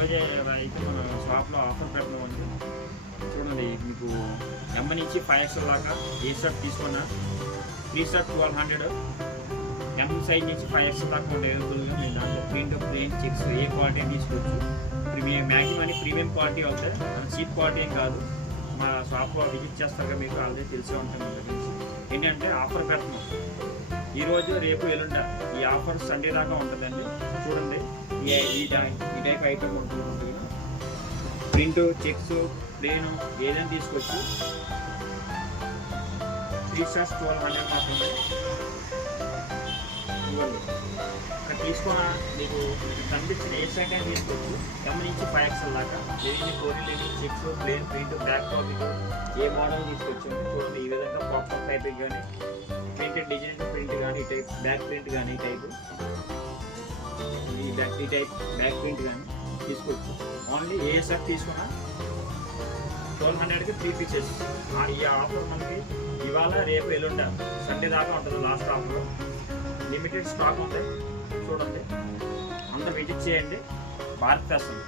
ఈరోజే అయితే మన షాప్లో ఆఫర్ పెడుతున్నామండి. చూడండి, మీకు M నుంచి 5XL దాకా ఏ షర్ట్ తీసుకున్నా ఫ్రీ షర్ట్ 1200. M సైజ్ నుంచి 5XL దాకా ఉండే అవైలబుల్గా మీరు దాంట్లో ప్రింట్ ప్లేన్ చెక్స్ ఏ క్వాలిటీ తీసుకోవచ్చు. ప్రీమియం మ్యాక్సిమం అని ప్రీమియం క్వాలిటీ అవుతాయి, చీప్ క్వాలిటీ ఏం కాదు. మా షాప్లో విజిట్ చేస్తారుగా, మీకు ఆల్రెడీ తెలిసే ఉంటుంది. మన గురించి ఏంటంటే ఆఫర్ పెడుతున్నాం ఈరోజు, రేపు, ఎల్లుండ. ఈ ఆఫర్ సండే దాకా ఉంటుందండి. చూడండి, ఈ టైప్ ఐటమ్ ఉంటుంది. ప్రింట్ చెక్స్ ప్లేన్ ఏదైనా తీసుకోవచ్చు. 3 షర్ట్స్ 1200 మాత్రమే. ఇవ్వండి, ఇక్కడ తీసుకున్న మీకు కనిపించిన ఏ షర్ట్ అయినా తీసుకోవచ్చు. M నుంచి 5XL దాకా లేని కోరి లేని checks plain print back pocket ఏ మోడల్ తీసుకోవచ్చు. చూడండి, ఈ విధంగా పాప్కార్న్ టైప్ కానీ ప్రింటెడ్ డిజైన్ ప్రింట్ కానీ ఈ టైప్ బ్యాక్ ప్రింట్ కానీ ఈ టైప్ బ్యాక్ ప్రింట్ కానీ తీసుకోవచ్చు. ఓన్లీ ఏ షర్ట్ తీసుకున్నా 1200కి 3 పీసెస్. ఈ ఆఫర్ మనకి ఇవాళ, రేపు, ఎల్లుండ సండే దాకా ఉంటుంది. లాస్ట్ ఆఫర్ లిమిటెడ్ స్టాక్ ఉంది. చూడండి, అంతా విజిట్ చేయండి. భారత్ ఫ్యాషన్.